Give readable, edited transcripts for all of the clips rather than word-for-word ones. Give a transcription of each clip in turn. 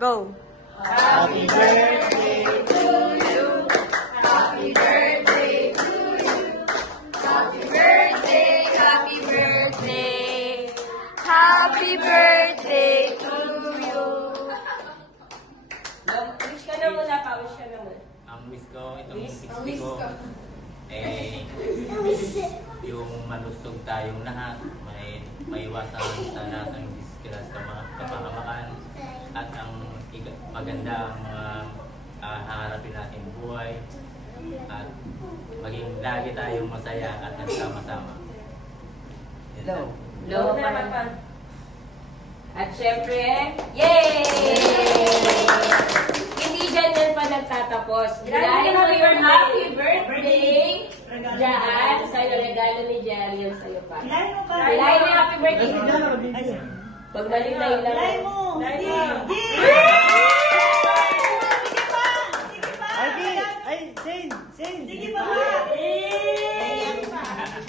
Go! Happy birthday to you. Happy birthday to you. Happy birthday, happy birthday. Happy birthday to you. Wish ka na muna pa, wish ka na muna. Ang wish ko, itong 60 ko, yung malusog tayong lahat, may iwasan sa lahat ng disgrasya sa mga kapahamakan, at ang maganda ang mga haharapin natin buhay, at maging lagi tayong masaya at nagsama-sama. Low. Low pa. At syempre, yay! Hindi dyan yan pa nagtatapos. Dahil mo yung happy birthday, dyan, sa regalo ni Jerry yung sa'yo pa. Hilahin mo yung happy birthday. Pag malinaw lang. Hilahin mo! Sige pa ba?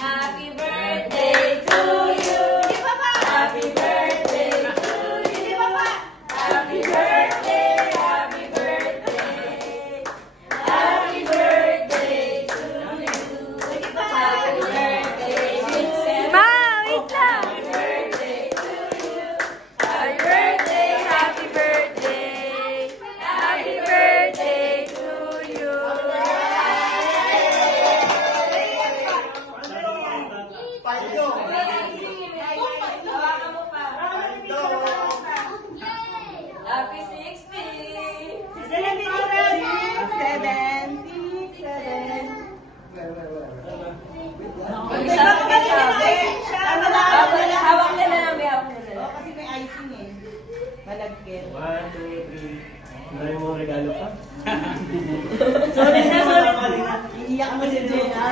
Happy birthday to you. Sige pa ba? Happy birthday to you. Sige pa ba? Happy birthday, happy birthday. Happy birthday to you. Sige pa. Happy birthday, Vincent. Ma, wait lang! Happy birthday to you. Happy birthday, happy birthday. Happy birthday to you. Hawakan mo pa. Happy 60. Hawak na lang, may hawak na lang. Kasi may icing eh. Malagkit. 1, 2, 3. Marami mo regalo pa? Sorry na, sorry. Iiyak mo si Jenna.